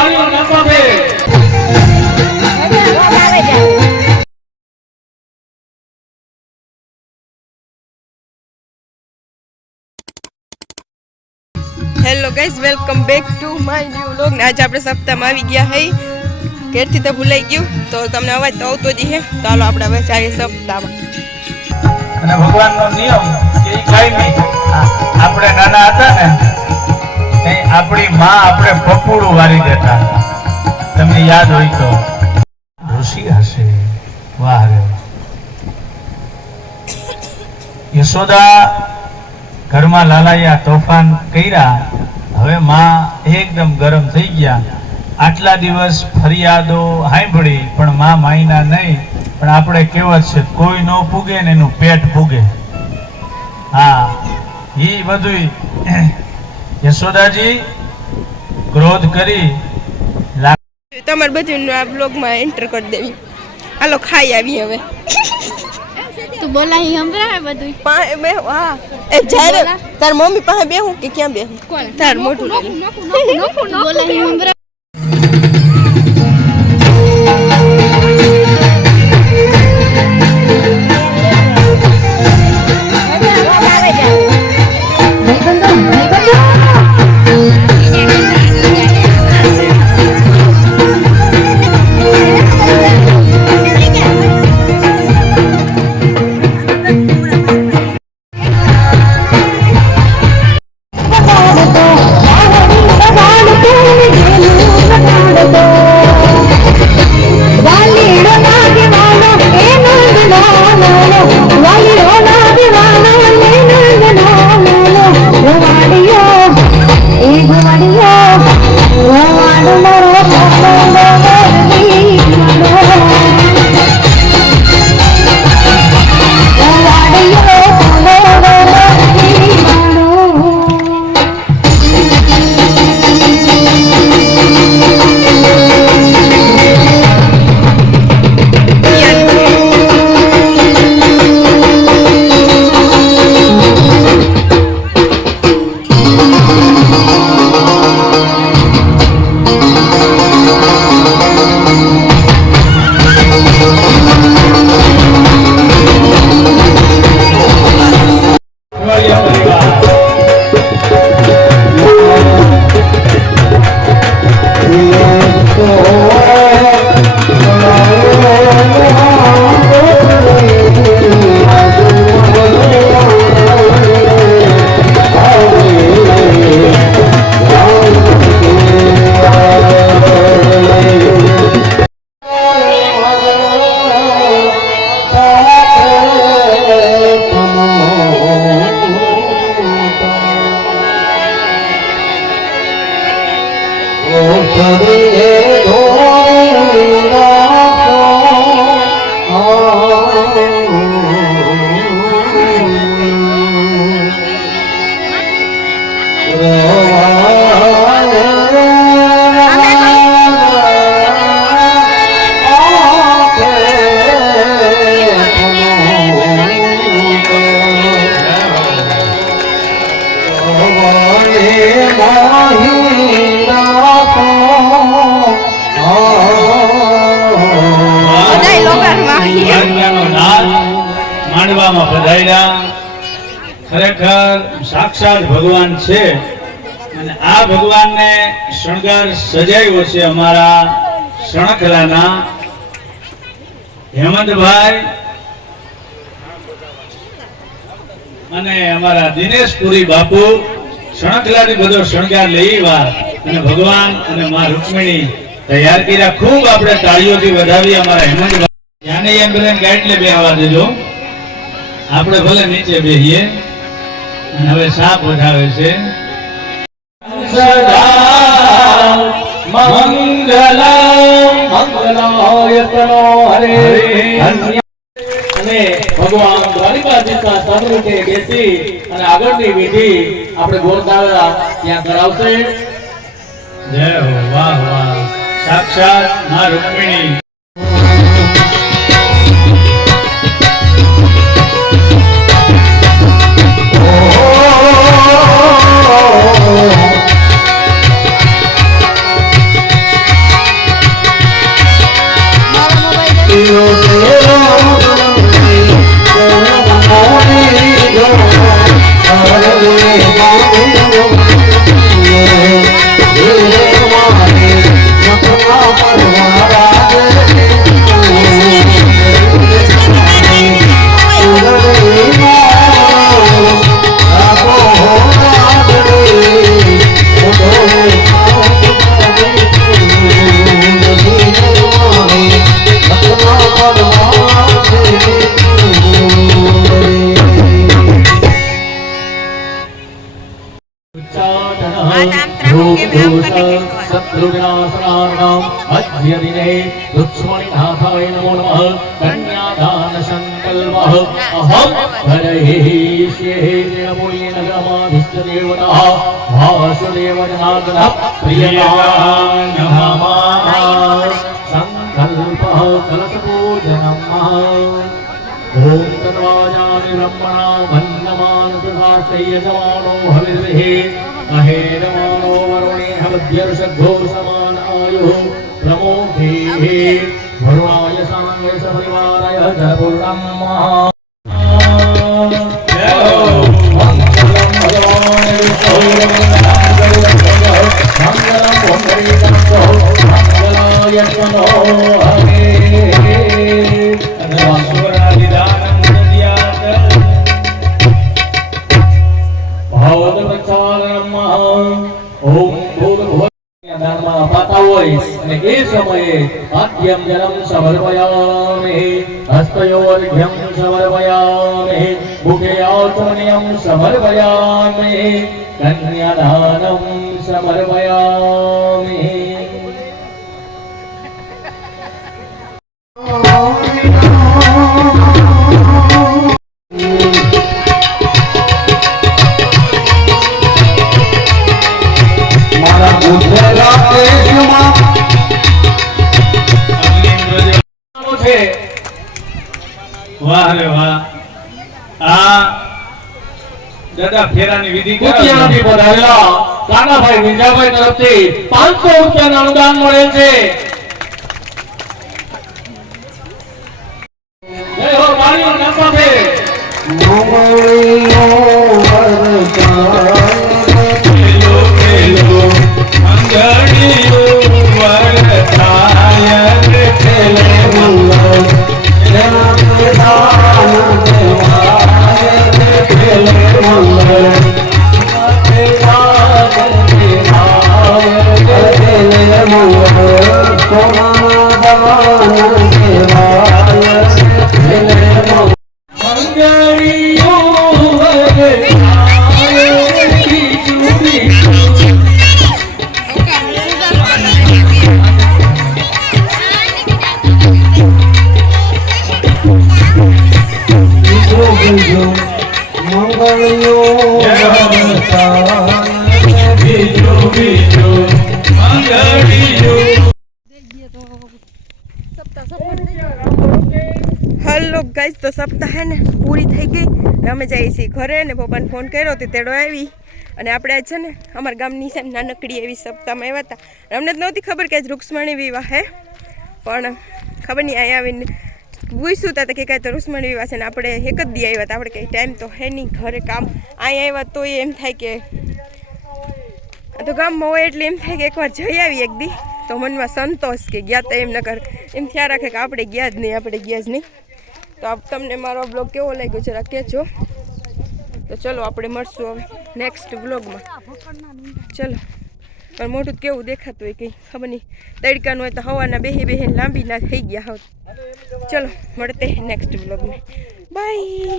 તાળીઓ નાખવા દે। Hello guys, welcome back to my new vlog. ને આજે આપણે સપ્તાહમાં આવી ગયા હઈ, ઘેરથી તો ભૂલાઈ ગયું, તો તમને અવાજ તો આવતો જ છે। તો હાલો આપણે હવે જઈએ સપ્તાહમાં। અને ભગવાનનો નિયમ એ કાઈ નહીં, આપણે નાના હતા ને એ આપણી માં આપણે પપુડું વારી દેતા, તમને યાદ હોય તો। ઋષિ હશે, વાહ રે યશોદા ઘરમાં લાલાયા તોફાન કર્યા, હવે માં એકદમ ગરમ થઈ ગયા। આટલા દિવસ ફરિયાદો સાંભળી પણ માં માયના નહીં, પણ આપણે કહેવત છે કોઈ ન પૂગે ને એનું પેટ પૂગે। હા, એ બધું યશોદાજી ક્રોધ કરી તમારે બધું આ બ્લોગમાં એન્ટર કરી દેવી। હાલો ખાઈ આવી હવે। તું બોલાઈ હંભરા બધું પાસે બે હા એ જ્યારે તાર મમ્મી પાસે બેહું કે ક્યાં બેહું? તાર મોઢું બોલાઈ હંભરા માંડવામાં પધાર્યા। ખરેખર સાક્ષાત ભગવાન છે, અને આ ભગવાનને શણગાર સજાવ્યો છે અમારા સણખલાના હેમંતભાઈ અને અમારા દિનેશપુરી બાપુ। સણખલાની બધો શણગાર લઈ વાર અને ભગવાન અને માં રૂક્મિણી તૈયાર કર્યા। ખૂબ આપણે તાળીઓથી વધાવી અમારા હેમંતભાઈ। જાને એમ્બ્યુલન્સ ગાઈડ લે બેહવા દેજો, આપણે ભલે નીચે બેહીએ। અને હવે સાપ વધાવે છે। સદા મંગલમ મંગલાયતનો હરે। અને ભગવાન દ્વારિકાધીશના સન્મુખે બેસી અને આગળની વિધિ આપણે ગોરદારા ત્યાં કરાવશે। જય હો, વાહ વાહ, સાક્ષાત માં રૂક્મિણી। शत्रुविनाशनार्थम् अद्य दिने रुक्ष्मणीनाथाय नमो नमः कन्यादानसङ्कल्पः अहं करिष्ये ऋणमूल्येन ग्रामाधिष्ठदेवतः वासुदेवजनार्दनः प्रियमाणः सङ्कल्पः कलशपूजनम् ॐ तन्वाजानि ब्रह्मणा वन्दमानसुधार्थयजमानो हविर्विः अहेरमानो वरुणेह मध्यर्षद्धो समान आयुः प्रमोदेः वरुणाय साङ्गय सपरिवाराय च पूर्णम् मङ्गलं भगवान् मङ्गलं ओङ्कारेश्वरो मङ्गलाय त्वनो हरे એ સમયે આદ્યમ જલમ સમર્પયામિ હસ્તયોર્ઘ્યમ સમર્પયામિ મુખે આચમનીયમ સમર્પયામિ કન્યાદાનમ સમર્પયામિ મારા ગુજરાત દેશમાં છે વાહ રે વાહ આ દાદા ફેરાની વિધિ કુતિયાથી પધારેલા કાનાભાઈ વિંજાભાઈ તરફથી 500 રૂપિયાનું અનુદાન મળે છે જય હો મારી નામમાં છે મોમળીઓ હલો ગાઈસ, તો સપ્તાહ હે ને પૂરી થઈ ગઈ ને અમે જઈએ છીએ ઘરે ને પપ્પાને ફોન કર્યો તે તેડો આવી અને આપણે આજ છે ને અમારા ગામની છે ને નાનકડી એવી સપ્તાહમાં આવ્યા હતા. અમને જ નહોતી ખબર કે આજ રૂક્ષ્મણી વિવાહ હે, પણ ખબર નહીં અહીંયા આવીને પૂછ્યું હતા કે કાંઈ તો રૂક્ષ્મણી વિવાહ છે ને આપણે એક જ દી આવ્યા હતા. આપણે કંઈ ટાઈમ તો હે નહીં, ઘરે કામ અહીંયા આવ્યા તો એમ થાય કે તો ગામમાં હોય એટલે એમ થાય કે એકવાર જઈ આવી એક દી તો મનમાં સંતોષ કે ગયા તો એમ નકર એમ ખ્યાલ રાખે કે આપણે ગયા જ નહીં. તો આપ તમને મારો બ્લોગ કેવો લાગ્યો જરા કહેજો. તો ચલો આપણે મળશું હવે નેક્સ્ટ બ્લોગમાં. ચલો, પણ મોઢું કેવું દેખાતું હોય કંઈ ખબર નહીં, તડકાનું હોય તો હવાના બેહીને લાંબી ના થઈ ગયા હોત. ચલો મળતે નેક્સ્ટ બ્લોગમાં. બાય.